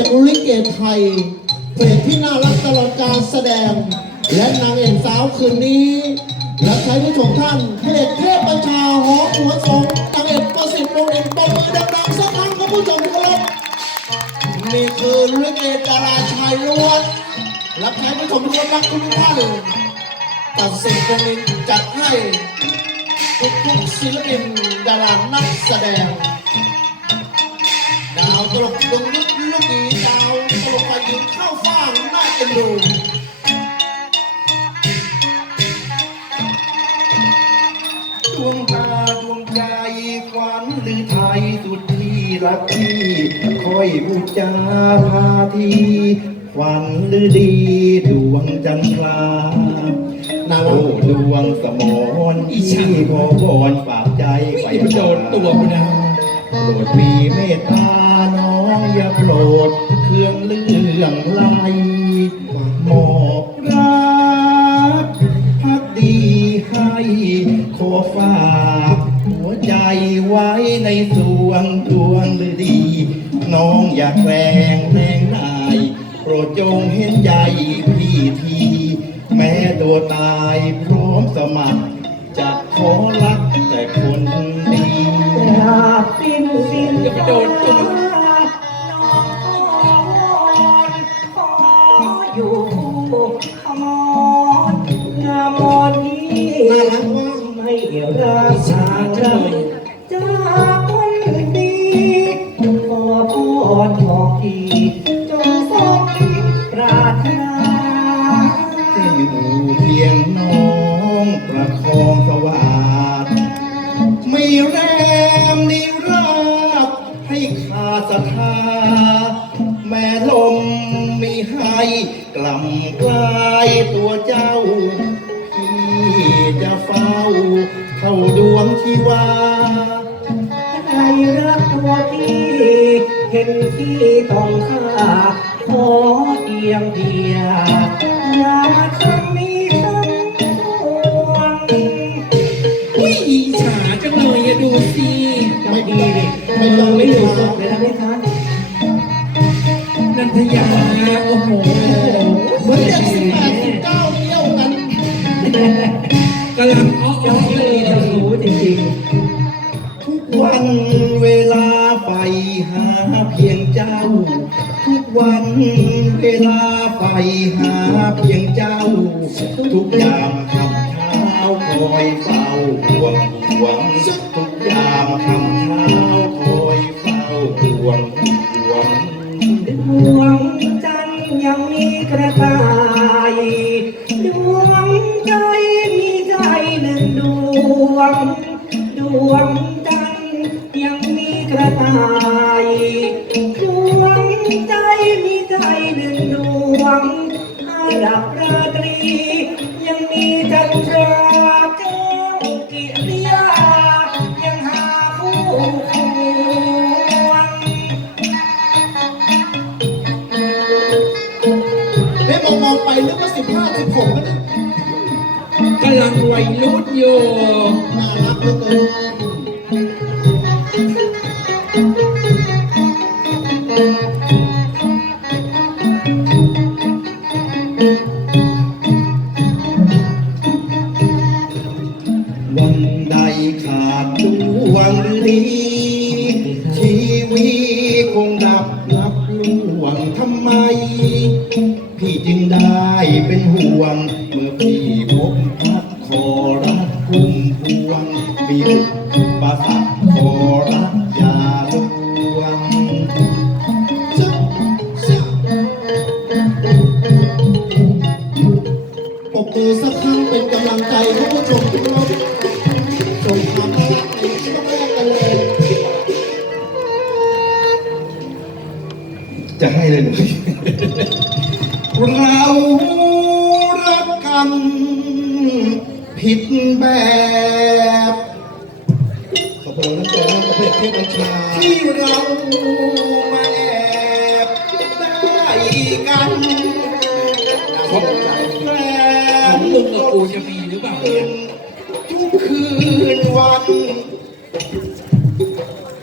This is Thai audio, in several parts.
อกลิเกไทยเพลงที่น่ารักตลอดการแสดง และนางเอกสาวคืนนี้และใครผู้ชมท่านเพลงเทพประชาหอหัวสงนางเอกประสิทธิ์โรงเรียนปมือดังๆสักครั้งครับผู้ชมครับนี่คือลิเกดาราชายล้วนรับใช้ผู้ชมทุกคนรักทุกท่านตัดสินตรงนี้จัดให้ทุกๆศิลปินดารานักแสดงดาวตลกดวงลึกลูกดี ดาวตลกไปยิงเข้าฟ้างน่าเอ็นดูดวงตาดวงใจขวัญหรือไทยสุดที่รักที่คอยบูจาพาทีขวัญหรือดีดวงจันทราน่าโอ้ดวงสมรอีชีขอพรฝากใจไปโดนตัวนะโปรดมีเมตตาน องอย่าโปรดเครื่องเรื่องลายหมอบรักพักดีให้ขอฝากหัวใจไว้ในสวงดวงฤดี น้องอยากแรงแรงนายโปรดจงเห็นใจ ชาเลยจากคนดีขอพรบอทีก ตัวพี่ เห็นพี่ต้องฆ่าขอเอียงเดียอย่าทำมีคำห่วงอุ้ยอิจฉาจังเลยอะดูสิไม่ดีดิไม่ต้องไม่ดูศพเลยนะไม่ทันนันทยาโอ้โหเหมือนเด็กสิบแปดสิบเก้าเที่ยวกันกำลังอ้อจ้าๆเลยเจ้ารู้จริงทุก วันเวลาไปหาเพียงเจ้า ทุกวันเวลาไปหาเพียงเจ้า ทุกยามคำเช้าคอยเฝ้าห่วงห่วงทุกยามคำ วงอาดับราตรี ยังมีจันทราแก้วกิริยา ยังหาคู่ควงเอ๊ะมองมองไปนึกว่าสิบห้าสิบหกนะกำลังวัยรุ่นอยู่น่ารักเหลือเกิน เลยหรือเรารักกัน ผิดแบบขอบคุณนะจ๊ะประเภทเทพบัญชาที่เรามาแอบได้กันขอบคุณใจแฟขอนงมึงกับกูจะมีหรือเปล่าเนี่ยทุกคืนวัน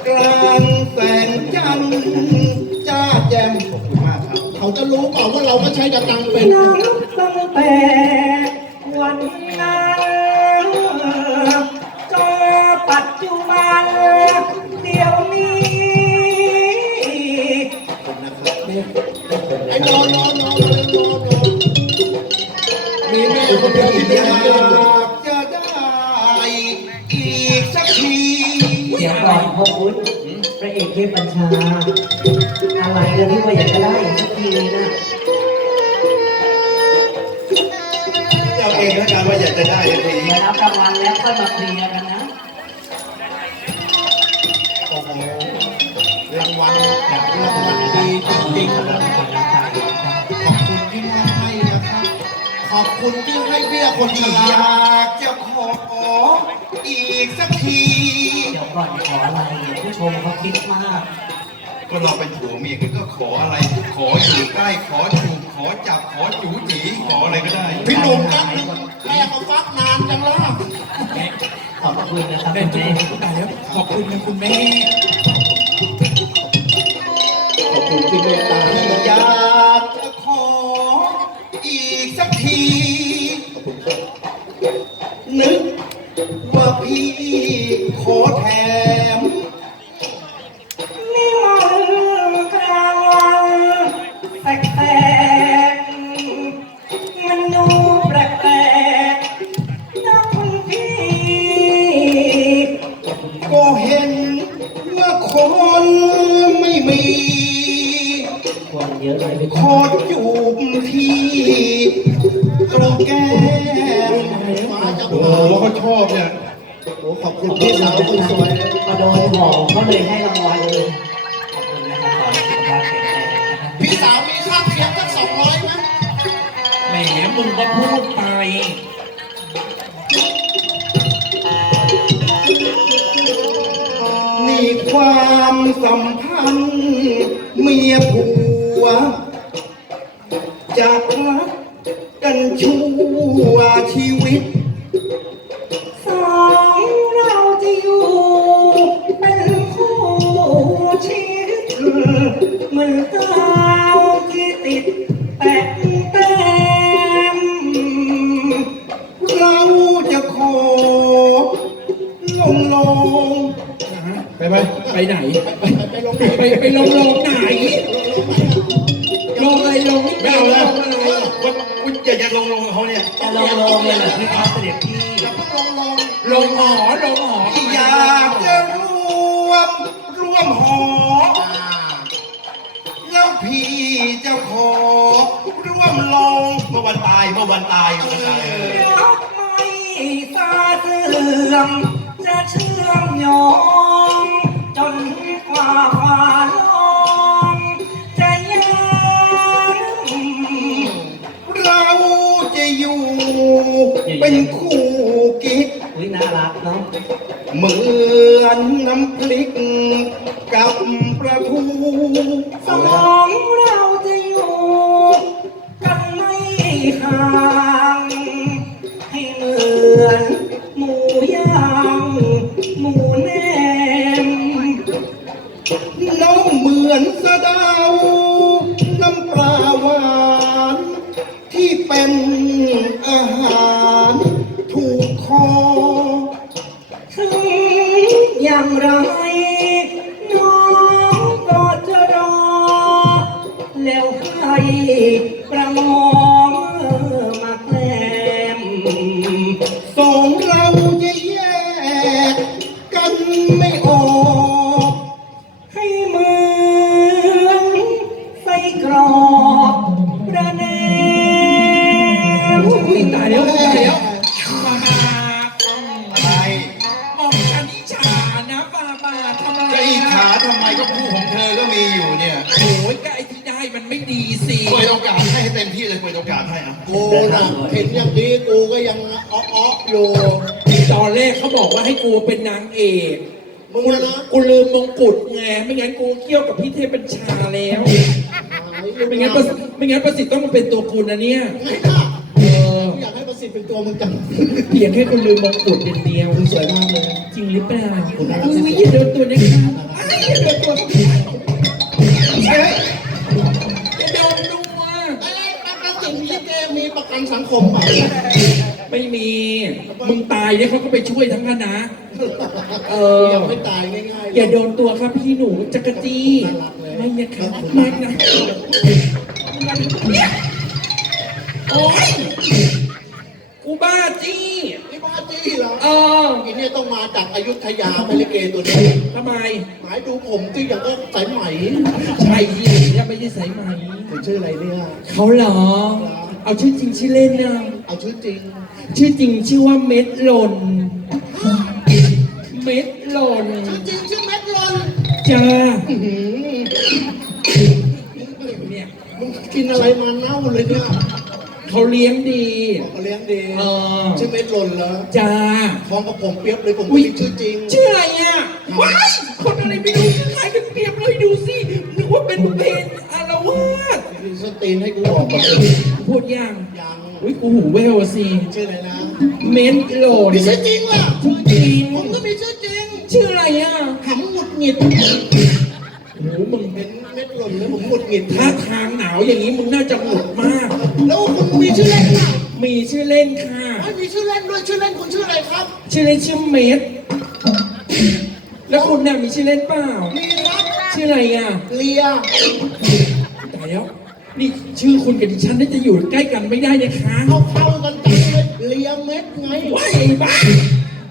กลางแสงจันทร์ ก็ใช้กระตังเป็นนับตั้งแต่วันนั้นจนปัจจุบันเดี๋ยวนี้ไอ้นอนนอนนอนนอนนอนมีแม่คนเดียวที่อไม่ยาได้เรียนเลยกจะได้อีกสักทีเดี๋ยวก่อนพ่อคุณพระเอกเทพบัญชาอะไรกันที่ว่าอยากจะได้อีกสักทีนะ ที่ให้เบี้ยคนชอรายากจะขออีกสักทีเดี๋ยวก่อนขออะไรเดี๋ยวผู้ชมเขาคิดมาก ก็เราเป็นผัวเมียกันก็ขออะไร ขออยู่ใกล้ขอจูบขอจับขอจูจีขออะไรก็ได้พี่หนุ่มนัดแม่เขาฟักนานจังล่ะขอบคุณนะครับแม่คุณจุ๊แม่บตายแล้วขอบคุณนะคุณแม่ โอ้ขอบคุณพี่สาวคนสวยมาโดนขอเขาเลยให้รางวัลเลยขอบคุณนะครับขอให้สุขภาพแข็งแรงนะครับพี่สาวมีค่าเคียงสักสองร้อยไหมแหมมึงก็พูดไปมีความสัมพันธ์เมียผัวจะรักกันชั่วชี ไปไหมไปไหน ไปไปลงไหนไปไปลงโลงไหนลงอะไรลงนี่ไม่เอาแล้วลงอะไรคุณคุณอยากจะลงลงกับเขาเนี่ยจะลงลงเลยเหรอพี่ครับเสด็จพี่ลงลงลงหอลงหออยากจะรวมร่วมหออ่าแล้วพี่จะขอร่วมลงเมื่อวันตายเมื่อวันตายเมื่อวันตายเออรักไม่ซาเสื่อมจะเชื่อมโยงจนกว่าฟ้าลองจะยังเราจะอยู่เป็นคู่กิ๊กอุ้ยน่ารักเนาะเหมือนน้ำพริกกับปลาทูสมองเรา เป็น กว่าให้กูเป็นนางเอกมึงนะกูลืมมงกุฎไงไม่งั้นกูเกี่ยวกับพี่เทพบัญชาแล้วไม่งั้นประสิทธิ์ไม่งั้นประสิทธิ์ต้องมาเป็นตัวกูนะเนี่ยไม่ค่ะเออกูอยากให้ประสิทธิ์เป็นตัวมึงจังเพียงแค่กูลืมมงกุฎอย่างเดียวมึงสวยมากเลยจริงหรือเปล่าอุ้ยอย่าโดนตัวนะคะอ้ายอย่าโดนตัวเขาอย่าโดนกันสังคมเปล่าไม่ มี มึงตายเนี่ยเขาก็ไปช่วยทั้งคณะเออ ยังไม่ตายง่ายๆอย่าโดนตัวครับพี่หนูจักรจี้น่ารักเลยไม่เนี่ยครับมากนะโอ๊ยกูบ้าจี้นี่บ้าจี้เหรอเอออีเนี่ยต้องมาจากอยุธยาไปลิเกตัวนี้ ทำไมหมายดูผมที่อย่างก็สายไหมใช่ยี่เนี่ยไม่ใช่สายไหมคุณชื่ออะไรเนี่ยเขาเหรอ เอาชื่อจริงชื่อเล่นนะ เอาชื่อจริง ชื่อจริงชื่อว่าเม็ดหล่น เม็ดหล่นชื่อจริงชื่อเม็ดลนจ้าอื้อหือเนี่ยมึงกินอะไรมาเน่าเลยเนี่ยเขาเลี้ยงดีบอกเขาเลี้ยงดีเออ ชื่อเม็ดลนเหรอจ้า ท้องกับผมเปรียบเลยผมอุ๊ไม่ยได้ชื่อจริง ชื่ออะไรอะว้ายคนอะไรไม่รู้ชื่อใครกันเปรียบเลยดูสินึกว่าเป็นเพลงอารวาส สตีนให้กูออกก่อนเลยพูดยังยัง อุ้ยกูหูแววอะสิชื่ออะไรนะเม็ดหล่นมีชื่อจริงล่ะชื่อจริงผมก็มีชื่อจริง ชื่ออะไรอะหำหงุดหงิดโอ้โหมึงเห็นเม็ดหล่นแล้วผมหงุดหงิดท่าทางหนาวอย่างนี้มึงน่าจะหงุดมาก แล้วคุณมีชื่อเล่นเปล่ามีชื่อเล่นค่ะไม่มีชื่อเล่นด้วยชื่อเล่นคุณชื่ออะไรครับ ชื่อเล่นชื่อเมดแล้วคุณน่ะมีชื่อเล่นเปล่า มีครับชื่ออะไรอะเลียตายแล้ว นี่ชื่อคุณกับดิฉันน่าจะอยู่ใกล้กันไม่ได้นะคะเอาเข้ากันจังเลยเลียเม็ดไงว้ายไอ้บ้า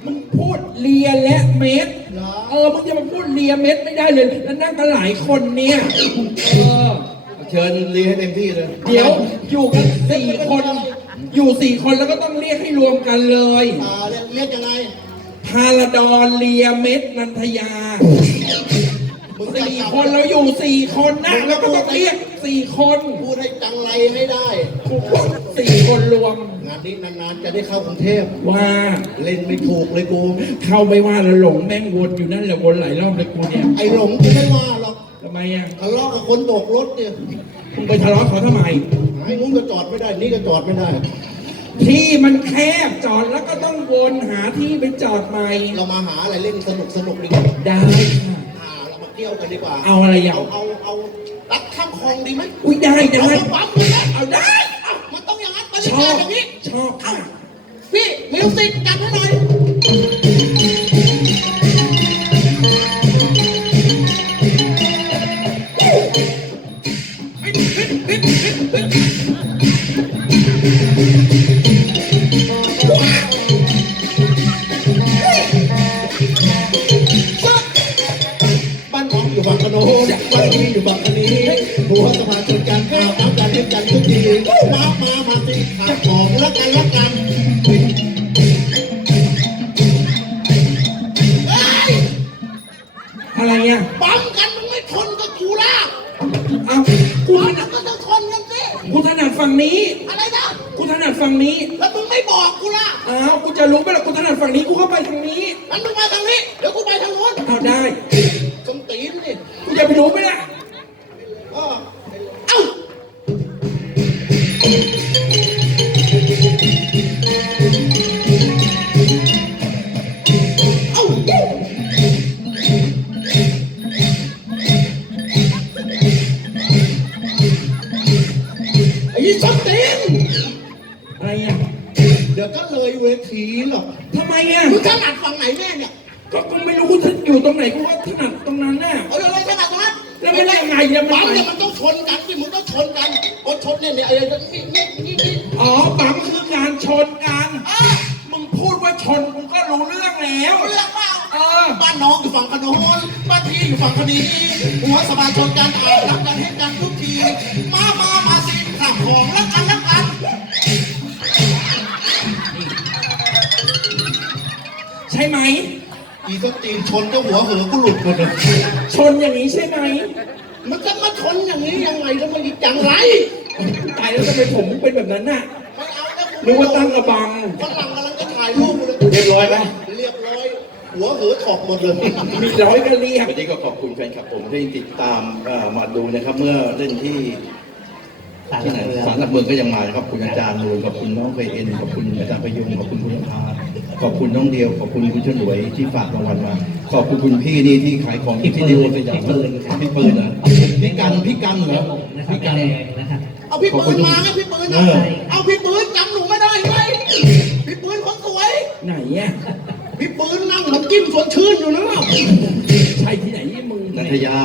มึงพูดเลียและเม็ดเหรอเออมึงจะมาพูดเลียเม็ดไม่ได้เลยแล้วนั่งกันหลายคนเนี่ยเออเชิญเรียนให้เต็มที่เลยเดี๋ยวอยู่กันสี่คน อยู่สี่คนแล้วก็ต้องเรียกให้รวมกันเลยอ่าเรียกเรียกยังไงพาราดอนเลียเม็ดนันทยา มึงจะสี่จำคนเราอยู่สี่คนนะแล้วก็ต้องเรียกสี่คนพูดให้จังไรให้ได้สี่คนรวม งานนี้นานๆจะได้เข้ากรุงเทพว่าเล่นไม่ถูกเลยกู เข้าไม่ว่าแล้วหลงแม่งวนอยู่นั่นแหละวนหลายรอบเลยกูเนี่ยไอ้หลงกูไม่ว่าหรอกทำไมอะทะเลาะกับคนโบกรถเนี่ยมึงไปทะเลาะเขาทำไมไอ้นู้นก็จอดไม่ได้นี่ก็จอดไม่ได้ที่มันแคบจอดแล้วก็ต้องวนหาที่ไปจอดใหม่ เรามาหาอะไรเล่นสนุกสนุกดีกว่าได้ค่ะอ่า เรามาเที่ยวกันดีกว่า เอาอะไรอย่าง เอาเอาเอารัดข้ามคลองดีไหมอุ้ยได้ได้เอาไปปั๊มเลยนะเอาได้เอามันต้องอย่างนั้นบรรชยาอกาศบอย่างนี้ชอบค่ะ พี่มิวสิกจัดให้หน่อย อะไรอะปั๊มกันมึงไม่ทนกับกูละเอากูปั๊ถมนัดก็ต้องทนกันสิกูถนัดฝั่งนี้ อะไรนะกูถนัดฝั่งนี้แล้วมึงไม่บอกกูละอ้าวกูจะรู้ไหมล่ะกูถนัดฝั่งนี้กูเข้าไปทางนี้งั้นมึงมาทางนี้เดี๋ยวกูไปทางโน้นเอาได้ สมตีนนี่กูจะไปรู้ไหมล่ะ เลยเวทีหรอกทำไมอะมึงถนัดฝั่งไหนแน่เนี่ยก็กูไม่รู้กูจะอยู่ตรงไหนกูก็ถนัดตรงนั้นน่ะเอาเลยถนัดตรงนั้นแล้วมันยังไงเนี่ยมันปั๊มเนี่ยมันต้องชนกันสิมึงต้องชนกันพอชนเนี่ยเนี่ยไอ้นี่นี่นี่นี่อ๋อปั๊มคือการชนกันอะมึงพูดว่าชนกูก็รู้เรื่องแล้วเรื่องเปล่าเออบ้านน้องอยู่ฝั่งขนนบ้านพี่อยู่ฝั่งคดีหัวสบายชนกันอ่านรักกัน ตีนชนก็หัวเหอกูหลุดหมดเลยชนอย่างนี้ใช่ไหม มันจะมาชนอย่างนี้ยังไงแล้วมันจังไรตายแล้วทำไมผมมึงเป็นแบบนั้นน่ะไม่เอาแล้วนึกว่าตั้งกระบังฝรั่งกำลังจะถ่ายรูปกูเลยเรียบร้อยไหมเรียบร้อยหัวเหอถอกหมดเลย มีร้อยก็เรียกวันนี้ก็ขอบคุณแฟนคลับผมที่ติดตามเอ่อมาดูนะครับ เมื่อเล่นที่ ที่ไหนสารหลักเมืองก็ยังมานะครับ คุณอาจารย์นูนขอบคุณน้องเคยเอ็นขอบคุณอาจารย์ประยุงขอบคุณคุณพาขอบคุณน้องเดียวขอบคุณคุณชนวยที่ฝากรางวัลมา ขอบคุณคุณพี่นี่ที่ขายของที่นิวสยามพี่ปืนพี่ปืนนะพี่กันพี่กันเหรอพี่กันเอาพี่ปืนมาไงพี่ปืนนะเอาพี่ปืนจำหนูไม่ได้ไงพี่ปืนคนสวยไหนอะพี่ปืนนั่งเหมือนกินสวนชื่นอยู่นะใช่ที่ไหนมึงนันทยา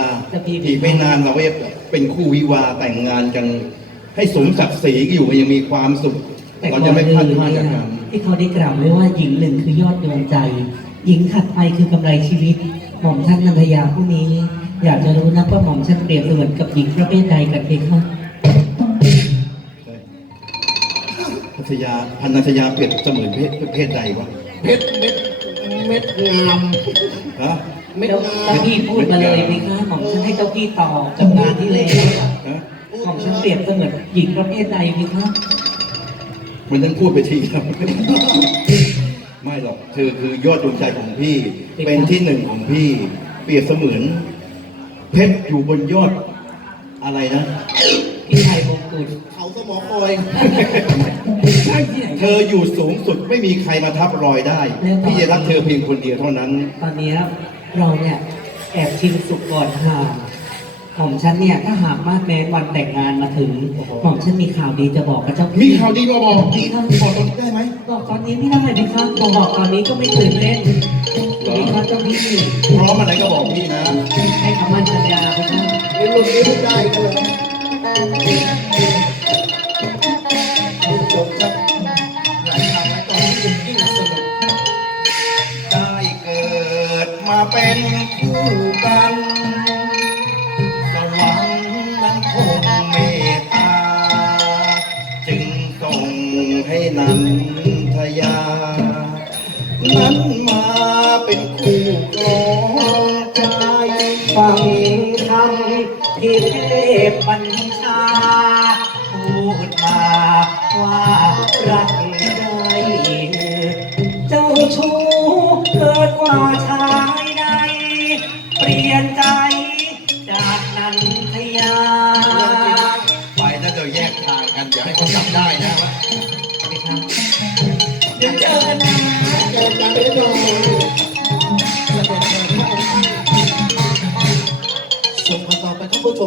อีกไม่นานเราก็จเป็นคู่วิวาแต่งงานกัน ให้สมศักดิ์ศรีอยู่กันยังมีความสุขแต่เราก่จะอนไม่พอื่ลาดนพลาดเนี่จากยกันที่เขาได้กล่าวไว้ว่าหญิงหนึ่งคือยอดดวงใจ หญิงถัดไปคือกำไรชีวิต หม่อมท่านนันทยาผู้นี้ อยากจะรู้นะว่าหม่อมท่านเปรียบเสมือนกับหญิงประเภทใดกันเพคะพัทยาพันนัทยาเปรียบเสมือนเพศเพศใดวะเพชรเม็ดเม็ดงามฮะเม็ดเจ้างาเจ้ามพี่พูดมาเลยเพคะหม่อมท่านให้เจ้าพี่ตอบจากงานที่แล้ว อะฮะหม่อมท่านเปรียบเสมือนหญิงประเภทใดเพคะมันต้องพูดไปทีครับ ไม่หรอกเธอคือยอดดวงใจของพี่ เป็นที่หนึ่งของพี่ เปรียบเสมือน เพชรอยู่บนยอดอะไรนะพี่ไทยมงกุฎเขาสมอคอยใช่ที่ไหนเธออยู่สูงสุดไม่มีใครมาทับรอยได้ พี่จะรักเธอเพียงคนเดียวเท่านั้น ตอนนี้เราเนี่ยแอบชิมสุกก่อนห่า งหม่อมฉันเนี่ยถ้าหากมากแม้วันแต่งงานมาถึงหม่อมฉันมีข่าวดีจะบอกกับเจ้ามีพี่ข่าวดีมาบอกดีนะบอกตอนนี้ได้ไหมบอกตอนนี้ไม่ได้ไหมครับบอกตอนนี้ก็ไม่ตื่นเต้นนี่ครับเจ้าพี่พร้อมอะไรก็บอกพี่นะให้คำมั่นสัญญาไปครับในรุ่นนี้พูดได้เลยจบครับหลายทางหลายตอนที่ยิ่งสนุกได้เกิดมาเป็น นั้นมาเป็นคู่ครองใจฟังคำที่เทพบัญชา พูดมาว่ารักใดเจ้าชู้เกิดกว่าชาย